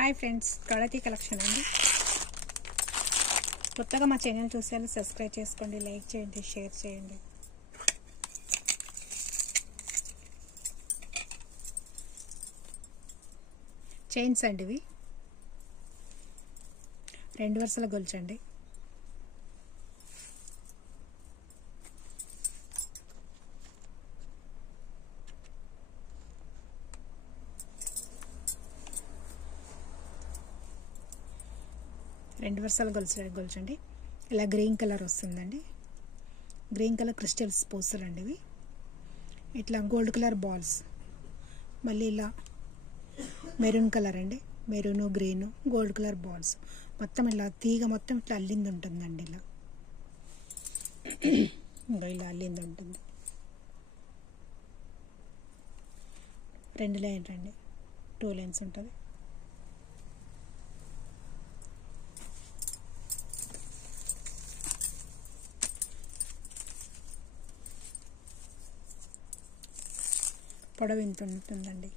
Hi friends, కళాతి collection అండి. కొత్తగా మా ఛానల్ చూసేయాలి, సబ్స్క్రైబ్ చేసుకోండి, లైక్ చేయండి, షేర్ చేయండి. చైన్స్ అండి ఇవి, 2 వరుసల గొలుచండి. రెండు వరుసల గొలుచండి. ఇలా గ్రీన్ కలర్ వస్తుందండి. గ్రీన్ కలర్ క్రిస్టల్స్ పూసలండి ఇవి. ఇట్లా గోల్డ్ కలర్ బాల్స్, మళ్ళీ ఇలా మెరూన్ కలర్ అండి, maroon green gold colour balls. మొత్తం ఇలా తీగ మొత్తం ఇట్లా అల్లింది ఉంటుందండి. ఇలా అల్లింది ఉంటుంది. 2 లైన్స్ అండి, 2 లైన్స్ ఉంటుంది. పొడవు ఇంత ఉంటుందండి.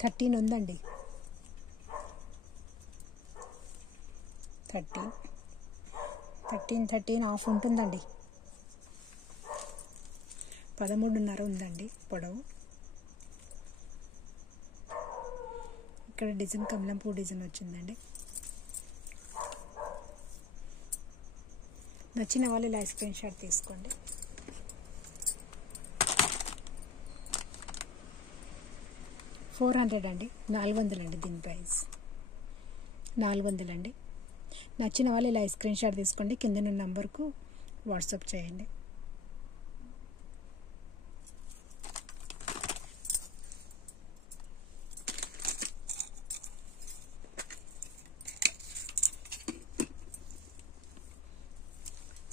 థర్టీన్ ఉందండి. 13 హాఫ్ ఉంటుందండి. 13.5 ఉందండి పొడవు. ఇక్కడ డిజైన్ కమలం పువ్వు డిజైన్ వచ్చిందండి. నచ్చిన వాళ్ళు ఇలా స్క్రీన్ షాట్ తీసుకోండి. $400 అండి, 400 అండి. దీని ప్రైస్ 400 అండి. నచ్చిన వాళ్ళు ఇలా స్క్రీన్ షాట్ తీసుకోండి, కింద ఉన్న నంబర్కు వాట్సాప్ చేయండి.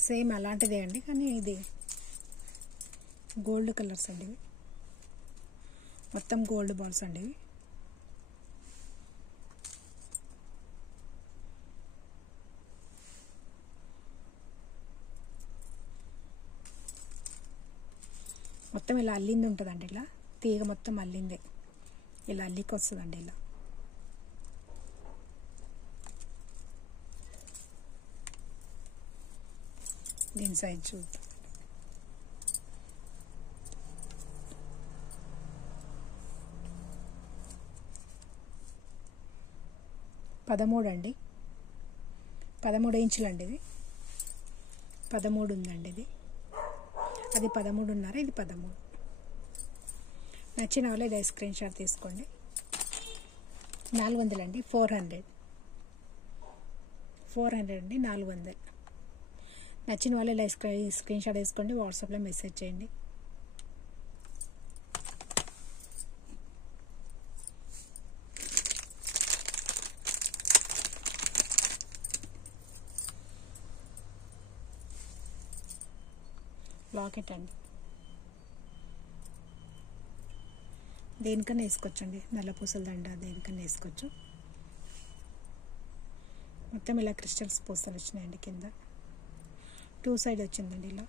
సేమ్ అలాంటిదే అండి, కానీ ఇది గోల్డ్ కలర్స్ అండి. ఇవి మొత్తం గోల్డ్ బాల్స్ అండి. ఇవి మొత్తం ఇలా అల్లింది ఉంటుందండి. ఇలా తీగ మొత్తం అల్లిందే, ఇలా అల్లికి వస్తుందండి. ఇలా దీని సైజ్ చూద్దాం. $13 అండి, 13 ఇంచులండి. ఇది 13 ఉందండి. అది 13.5, ఇది 13. నచ్చిన వాళ్ళు ఇలా స్క్రీన్ షాట్ తీసుకోండి. 400 అండి, 400 అండి, 400. నచ్చిన వాళ్ళు ఇలా స్క్రీన్ షాట్ తీసుకోండి, వాట్సాప్లో మెసేజ్ చేయండి. లాకెట్ అండి, దేనికన్నా వేసుకోవచ్చండి. నల్ల పూసల దండ దేనికన్నా వేసుకోవచ్చు. మొత్తం ఇలా క్రిస్టల్స్ పూసలు వచ్చినాయండి. కింద 2 సైడ్ వచ్చిందండి. ఇలా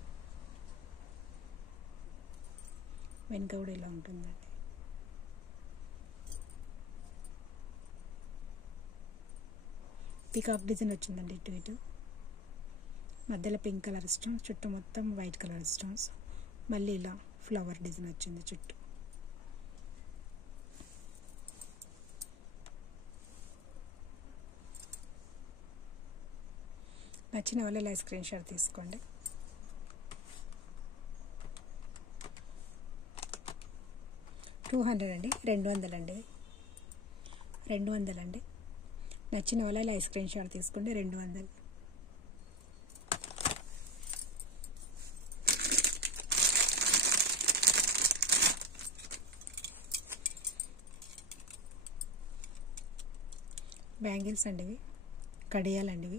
వెనుక కూడా ఇలా ఉంటుందండి. పీకాక్ డిజైన్ వచ్చిందండి. ఇటు మధ్యలో పింక్ కలర్ స్టోన్స్, చుట్టూ మొత్తం వైట్ కలర్ స్టోన్స్, మళ్ళీ ఇలా ఫ్లవర్ డిజైన్ వచ్చింది చుట్టూ. నచ్చిన వాళ్ళు ఇలా స్క్రీన్ షాట్ తీసుకోండి. $200 అండి, 200 అండి, 200 అండి. నచ్చిన వాళ్ళు ఇలా స్క్రీన్ షాట్ తీసుకోండి. 200. బ్యాంగిల్స్ అండి, ఇవి కడియాలండి. ఇవి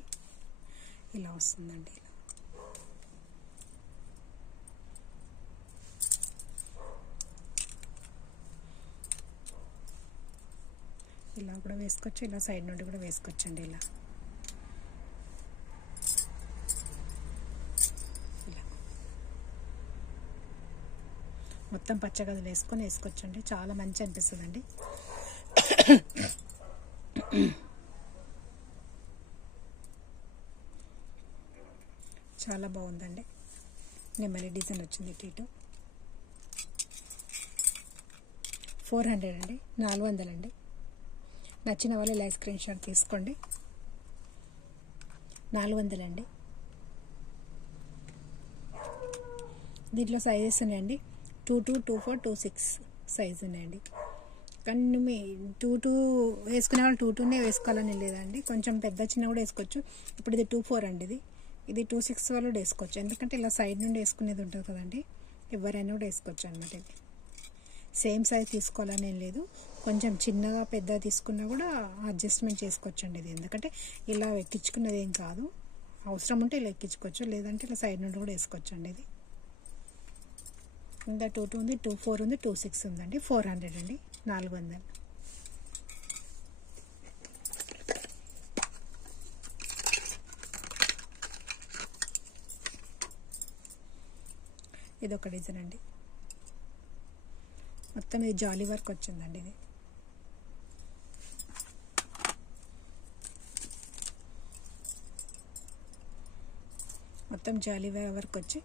ఇలా వస్తుందండి. ఇలా కూడా వేసుకోవచ్చు, ఇలా సైడ్ నుండి కూడా వేసుకోవచ్చండి. ఇలా మొత్తం పచ్చగదులు వేసుకోవచ్చండి. చాలా మంచి అనిపిస్తుందండి. చాలా బాగుందండి. నెమలి డిజైన్ వచ్చింది. ఇటు 400 అండి, 400 అండి. నచ్చిన వాళ్ళు ఇలా స్క్రీన్ షాట్ తీసుకోండి. 400 అండి. దీంట్లో సైజెస్ ఉన్నాయండి. 22, 24, 26 సైజు ఉన్నాయండి. కానీ మీ 22 వేసుకునే వాళ్ళు 22నే వేసుకోవాలని లేదండి. కొంచెం పెద్ద చిన్న కూడా వేసుకోవచ్చు. ఇప్పుడు ఇది 24 అండి. ఇది 26 వాళ్ళు కూడా వేసుకోవచ్చు. ఎందుకంటే ఇలా సైడ్ నుండి వేసుకునేది ఉంటుంది కదండి. ఎవరైనా కూడా వేసుకోవచ్చు అనమాట. ఇది సేమ్ సైజ్ తీసుకోవాలని ఏం లేదు. కొంచెం చిన్నగా పెద్దగా తీసుకున్నా కూడా అడ్జస్ట్మెంట్ చేసుకోవచ్చండి. ఇది ఎందుకంటే ఇలా ఎక్కించుకున్నది ఏం కాదు. అవసరం ఉంటే ఇలా ఎక్కించుకోవచ్చు, లేదంటే ఇలా సైడ్ నుండి కూడా వేసుకోవచ్చండి. ఇది ఇంకా 22 ఉంది, 24 ఉంది, 26 ఉందండి. 400 అండి, 400. ఇది ఒక డిజైన్ అండి. మొత్తం ఇది జాలీ వర్క్ వచ్చిందండి. ఇది మొత్తం జాలీ వర్క్ వచ్చి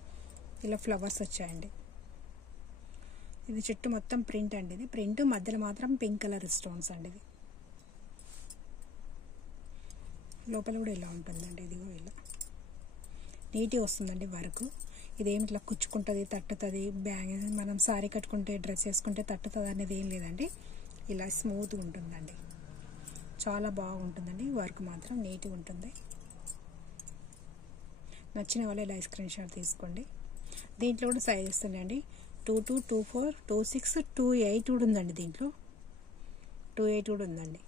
ఇలా ఫ్లవర్స్ వచ్చాయండి. ఇది చుట్టూ మొత్తం ప్రింట్ అండి. ఇది ప్రింట్ మధ్యలో మాత్రం పింక్ కలర్ స్టోన్స్ అండి. ఇది లోపల కూడా ఇలా ఉంటుందండి. ఇది కూడా ఇలా నీట్గా వస్తుందండి వర్క్. ఇదేమి ఇట్లా కుచ్చుకుంటుంది, తట్టుతుంది, బ్యాంగ్ మనం సారీ కట్టుకుంటే డ్రెస్ వేసుకుంటే తట్టుతుంది అనేది ఏం లేదండి. ఇలా స్మూత్గా ఉంటుందండి. చాలా బాగుంటుందండి. వర్క్ మాత్రం నీట్గా ఉంటుంది. నచ్చిన వాళ్ళు ఇలా స్క్రీన్ షాట్ తీసుకోండి. దీంట్లో కూడా సైజెస్ ఉన్నాయండి. 22, 24, 26, 28 కూడా ఉందండి. దీంట్లో 28 కూడా ఉందండి.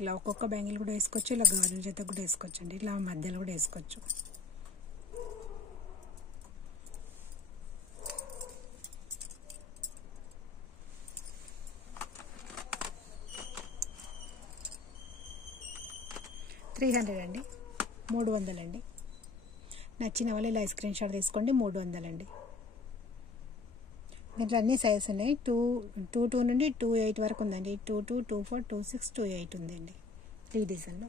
ఇలా ఒక్కొక్క బ్యాంగిల్ కూడా వేసుకోవచ్చు, ఇలా గాజుల జత కూడా వేసుకోవచ్చు అండి. ఇలా మధ్యలో కూడా వేసుకోవచ్చు. $300 అండి, 300 అండి. నచ్చిన వాళ్ళు ఇలా స్క్రీన్ షాట్ తీసుకోండి. 300 అండి. దీంట్లో అన్ని సైజెస్ ఉన్నాయి. 22 నుండి 28 వరకు ఉందండి. 22, 24, 26, 28 ఉందండి ఈ డిజైన్లో.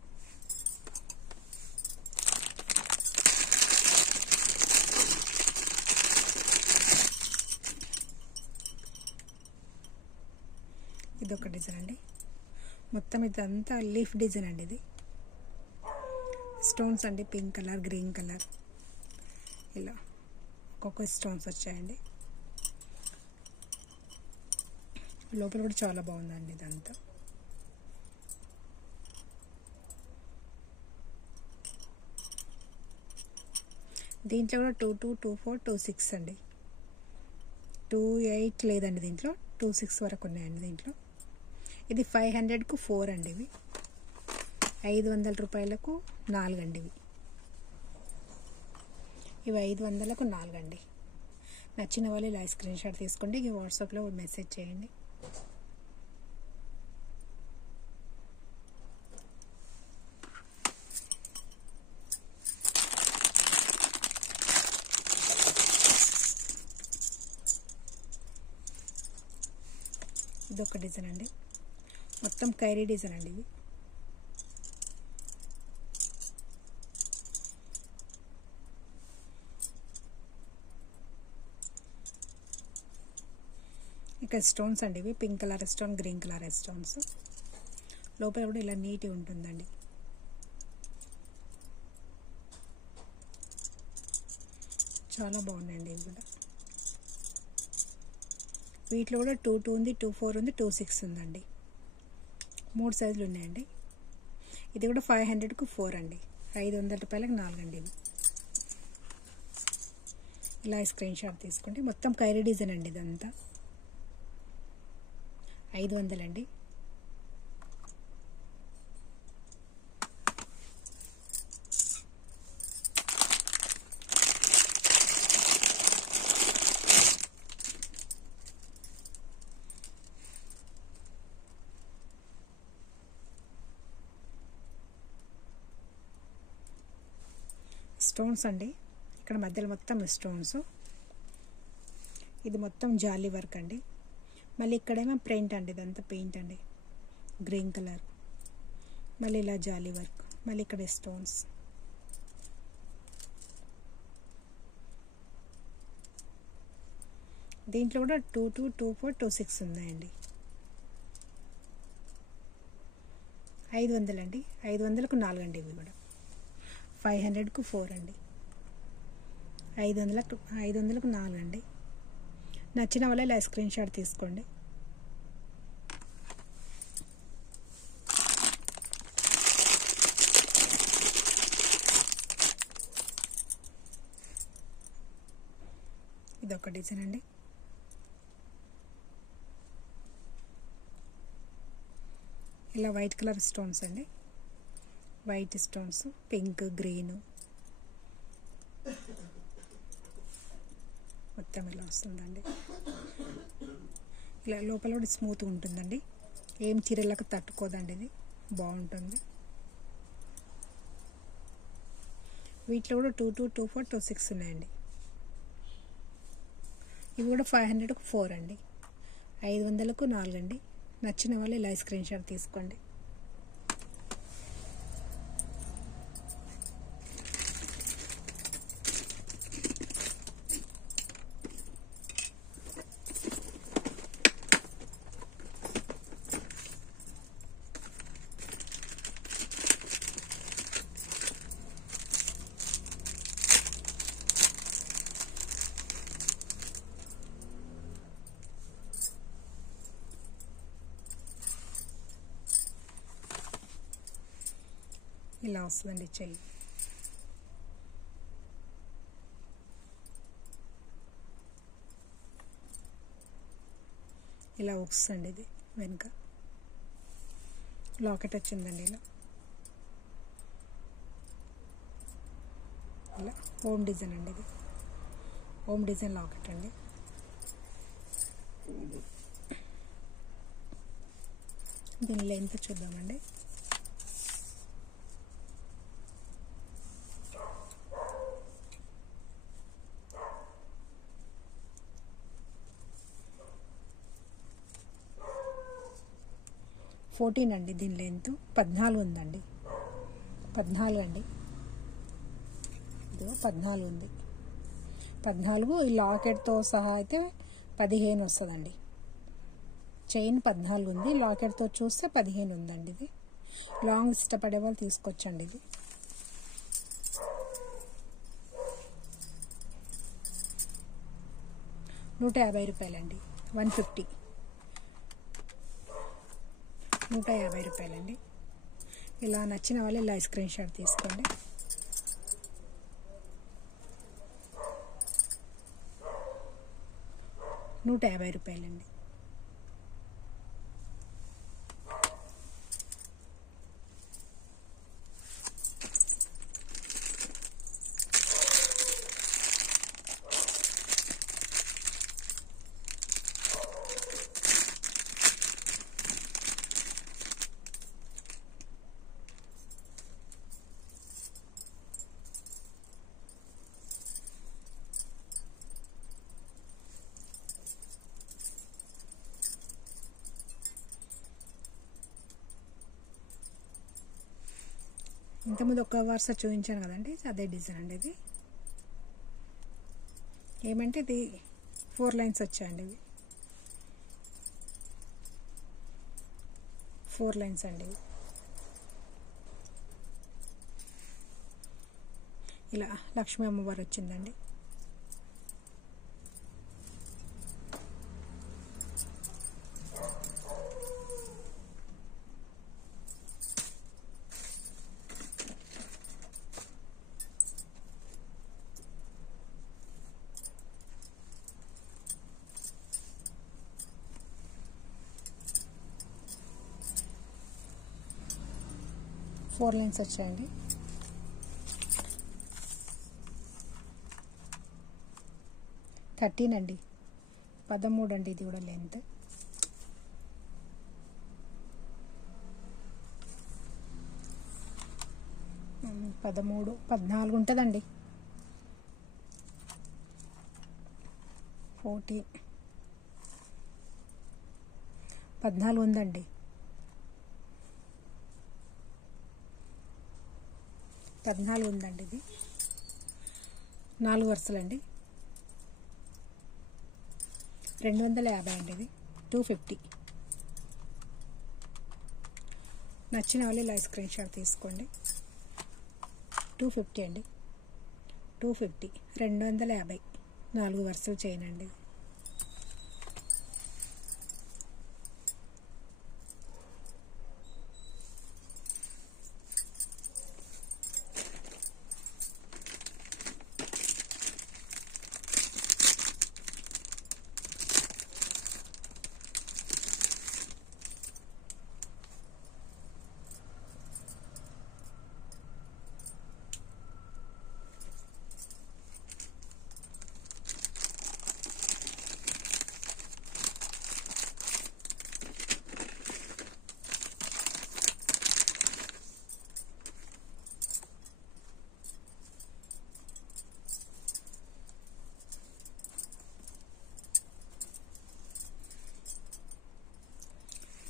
ఇదొక డిజైన్ అండి. మొత్తం ఇదంతా లీఫ్ డిజైన్ అండి. ఇది స్టోన్స్ అండి. పింక్ కలర్, గ్రీన్ కలర్, ఇలా ఒక్కొక్క స్టోన్స్ వచ్చాయండి. లోపల కూడా చాలా బాగుందండి. ఇదంతా దీంట్లో కూడా 22, 24, 26 అండి. 28 లేదండి. దీంట్లో 26 వరకు ఉన్నాయండి. దీంట్లో ఇది 500కు 4 అండి. ఇవి 500 రూపాయలకు 4 అండి. ఇవి 500కు 4 అండి. నచ్చిన వాళ్ళు ఇలా స్క్రీన్ షాట్ తీసుకోండి. ఇవి వాట్సాప్లో మెసేజ్ చేయండి. ఇదొక డిజైన్ అండి. మొత్తం కైరీ డిజైన్ అండి. ఇది ఇక్కడ స్టోన్స్ అండి. ఇవి pink colour stone, green colour stones. లోపల కూడా ఇలా నీట్గా ఉంటుందండి. చాలా బాగున్నాయండి. ఇవి కూడా వీటిలో కూడా 22 ఉంది, 24 ఉంది, 26 ఉందండి. 3 సైజులు ఉన్నాయండి. ఇది కూడా 500కు 4 అండి. 500 రూపాయలకు 4 అండి. ఇవి ఇలా స్క్రీన్ షాట్ తీసుకోండి. మొత్తం కైరీ డిజైన్ అండి. ఇదంతా 500 అండి. స్టోన్స్ అండి, ఇక్కడ మధ్యలో మొత్తం స్టోన్స్. ఇది మొత్తం జాలీ వర్క్ అండి. మళ్ళీ ఇక్కడేమో ప్రింట్ అండి, ఇదంతా పెయింట్ అండి, గ్రీన్ కలర్. మళ్ళీ ఇలా జాలీ వర్క్, మళ్ళీ ఇక్కడ స్టోన్స్. దీంట్లో కూడా 22, 24, 26 ఉన్నాయండి. 500 అండి, 500కు 4 అండి. ఇవి కూడా 500కు 4 అండి, 500కు 4 అండి. నచ్చిన వాళ్ళ ఇలా స్క్రీన్ షాట్ తీసుకోండి. ఇది ఒక డిజైన్ అండి. ఇలా వైట్ కలర్ స్టోన్స్ అండి, వైట్ స్టోన్స్, పింక్, గ్రీన్ మొత్తం ఇలా వస్తుందండి. ఇలా లోపల కూడా స్మూత్గా ఉంటుందండి, ఏం చీరలకు తట్టుకోదండి, ఇది బాగుంటుంది. వీటిలో కూడా 22, 24, 26 ఉన్నాయండి. ఇవి కూడా 500కు 4 అండి, 500కు 4 అండి. నచ్చిన వాళ్ళు ఇలా స్క్రీన్ షాట్ తీసుకోండి. ఇలా వస్తుందండి చెయ్యి. ఇలా వస్తుందండి, ఇది వెనుక లాకెట్ వచ్చిందండి. ఇలా హోమ్ డిజైన్ అండి, ఇది హోమ్ డిజైన్ లాకెట్ అండి. దీని లెంత్ చూద్దామండి. ఫోర్టీన్ అండి, దీని లెంత్ 14 ఉందండి, 14 అండి. ఇదిగో 14 ఉంది, 14. ఈ లాకెట్తో సహా అయితే 15 వస్తుందండి. చైన్ 14 ఉంది, లాకెట్తో చూస్తే 15 ఉందండి. ఇది లాంగ్ ఇష్టపడే వాళ్ళు తీసుకొచ్చండి. ఇది ₹150 అండి, 150, ₹150 అండి. ఇలా నచ్చిన వాళ్ళు ఇలా స్క్రీన్ షాట్ తీసుకోండి. ₹150 అండి. ఇంతకుముందు ఒక వరుస చూపించాను కదండి, అదే డిజైన్ అండి. ఇది ఏమంటే ఇది 4 లైన్స్ వచ్చాయండి, ఇవి 4 లైన్స్ అండి. ఇలా లక్ష్మీ అమ్మవారు వచ్చిందండి. ఫోర్ లైన్స్ వచ్చాయండి. థర్టీన్ అండి, 13 అండి. ఇది కూడా లెంత్. పదమూడు 14 ఉంటుందండి. 14 14 ఉందండి. 14 ఉందండి. ఇది 4 వరుసలండి. 250 అండి. ఇది 250. నచ్చిన వాళ్ళు ఇలా స్క్రీన్ షాట్ తీసుకోండి. 250 అండి. 250 250 4 వరుసలు చేయనండి.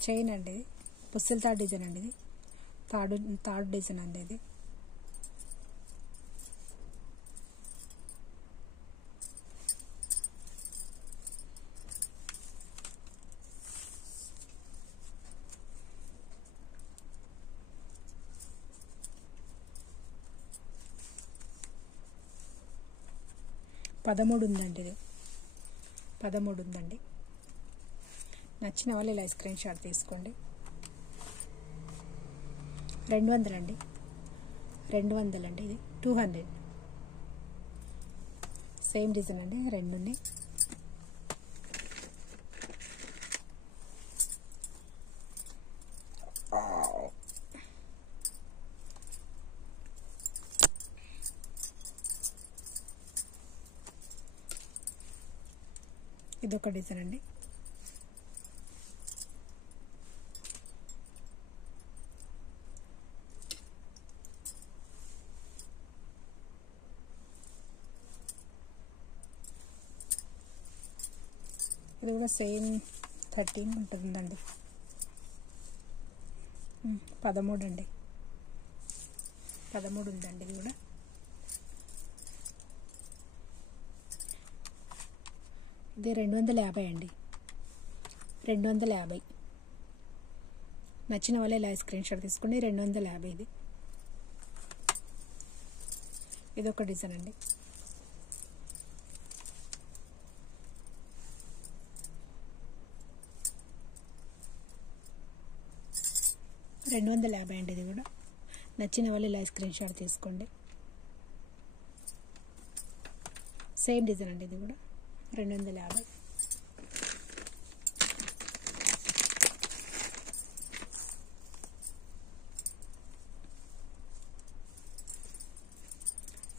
చైన్ అండి. ఇది పుస్తల తాడు డిజైన్ అండి. ఇది తాడు డిజైన్ అండి. ఇది పదమూడు ఉందండి. ఇది 13 ఉందండి. నచ్చిన వాళ్ళు ఇలా స్క్రీన్ షాట్ తీసుకోండి. 200 అండి. 200 అండి. ఇది 200 సేమ్ డిజైన్ అండి. రెండుని ఇదొక డిజైన్ అండి. ఇది కూడా సేమ్ 13 ఉంటుందండి. 13 అండి. 13 ఉందండి. ఇది కూడా ఇది 250 అండి. 250 నచ్చిన వాళ్ళే ఇలా స్క్రీన్ షాట్ తీసుకోండి. 250 ఇది. ఇదొక డిజైన్ అండి. $250 అండి. ఇది కూడా నచ్చిన వాళ్ళు ఇలా స్క్రీన్ షాట్ తీసుకోండి. సేమ్ డిజైన్ అండి. ఇది కూడా 250.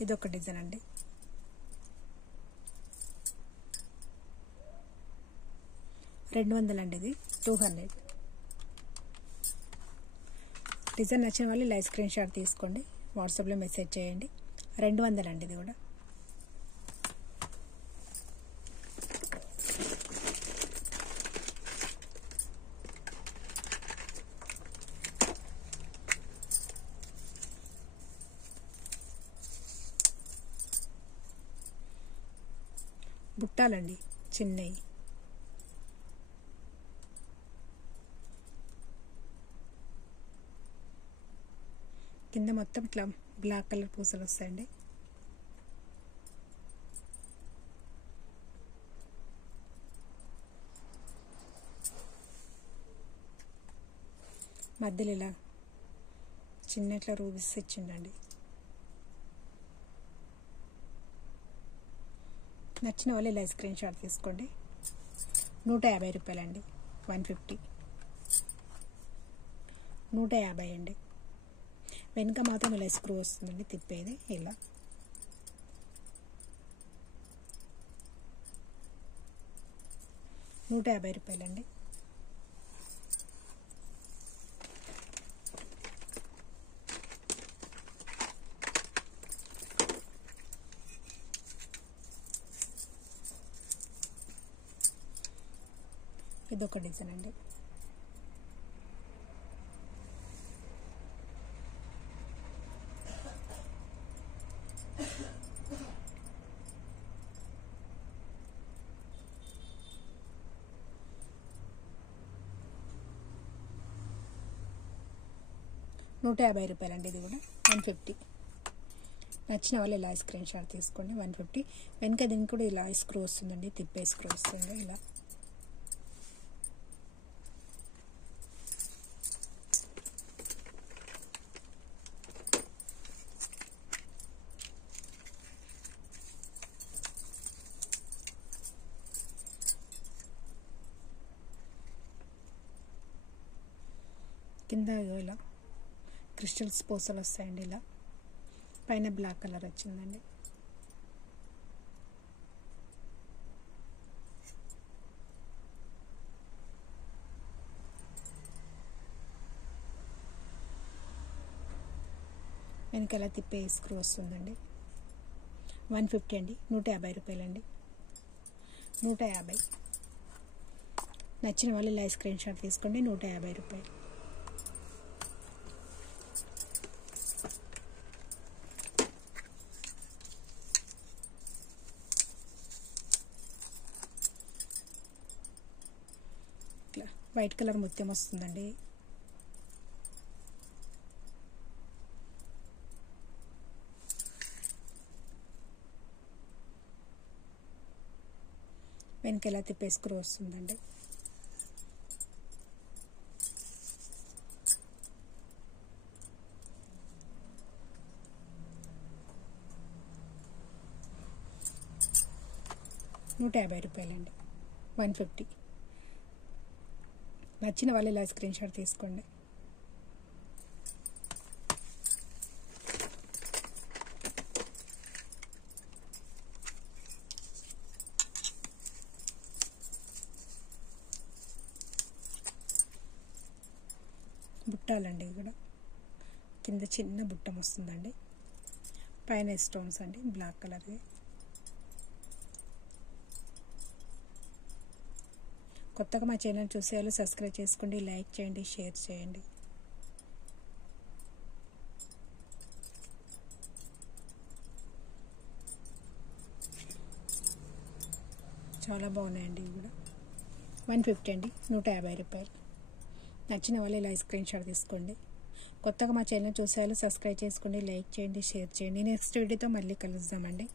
ఇదొక డిజైన్ అండి. $200 అండి. ఇది 200. డిజైన్ నచ్చిన వాళ్ళు ఇలా స్క్రీన్ షాట్ తీసుకోండి. వాట్సాప్లో మెసేజ్ చేయండి. 200 అండి. ఇది కూడా బుట్టాలండి. చిన్నవి కింద మొత్తం ఇట్లా బ్లాక్ కలర్ పూసలు వస్తాయండి. మధ్యలో ఇలా చిన్న ఇట్లా రూబీస్ ఇచ్చిండండి. నచ్చిన వాళ్ళు ఇలా స్క్రీన్ షాట్ తీసుకోండి. ₹150 అండి. 150 150 అండి. వెనుక మాత్రం ఇలా స్క్రూ వస్తుందండి. తిప్పేది ఇలా ₹150 అండి. ఇదొక డిజైన్ అండి. ₹150 అండి. ఇది కూడా 150. నచ్చిన వాళ్ళు ఇలా స్క్రీన్ షాట్ తీసుకోండి. 150. వెనక దీనికి కూడా ఇలా స్క్రూ వస్తుందండి, తిప్పే స్క్రూ వస్తుంది ఇలా. కింద ఇలా క్రిస్టల్స్ పూసలు వస్తాయండి. ఇలా పైన బ్లాక్ కలర్ వచ్చిందండి. వెనకాల తిప్పే స్క్రూ వస్తుందండి. 150 అండి. ₹150 అండి. 150. నచ్చిన వాళ్ళు ఇలా స్క్రీన్ షాట్ తీసుకోండి. ₹150. వైట్ కలర్ ముత్యం వస్తుందండి. వెనకెలా తిప్పే స్క్రూ వస్తుందండి. ₹150 అండి. 150. నచ్చిన వాళ్ళు ఇలా స్క్రీన్ షాట్ తీసుకోండి. బుట్టాలండి. ఇవి కూడా కింద చిన్న బుట్టం వస్తుందండి. పైన స్టోన్స్ అండి, బ్లాక్ కలర్ది. కొత్తగా మా ఛానల్ చూసేవాళ్ళు సబ్స్క్రైబ్ చేసుకోండి, లైక్ చేయండి, షేర్ చేయండి. చాలా బాగున్నాయండి ఇవి కూడా. 150 అండి. ₹150. నచ్చిన వాళ్ళు ఇలా స్క్రీన్ షాట్ తీసుకోండి. కొత్తగా మా ఛానల్ చూసేవాళ్ళు సబ్స్క్రైబ్ చేసుకోండి, లైక్ చేయండి, షేర్ చేయండి. నెక్స్ట్ వీడియోతో మళ్ళీ కలుద్దామండి.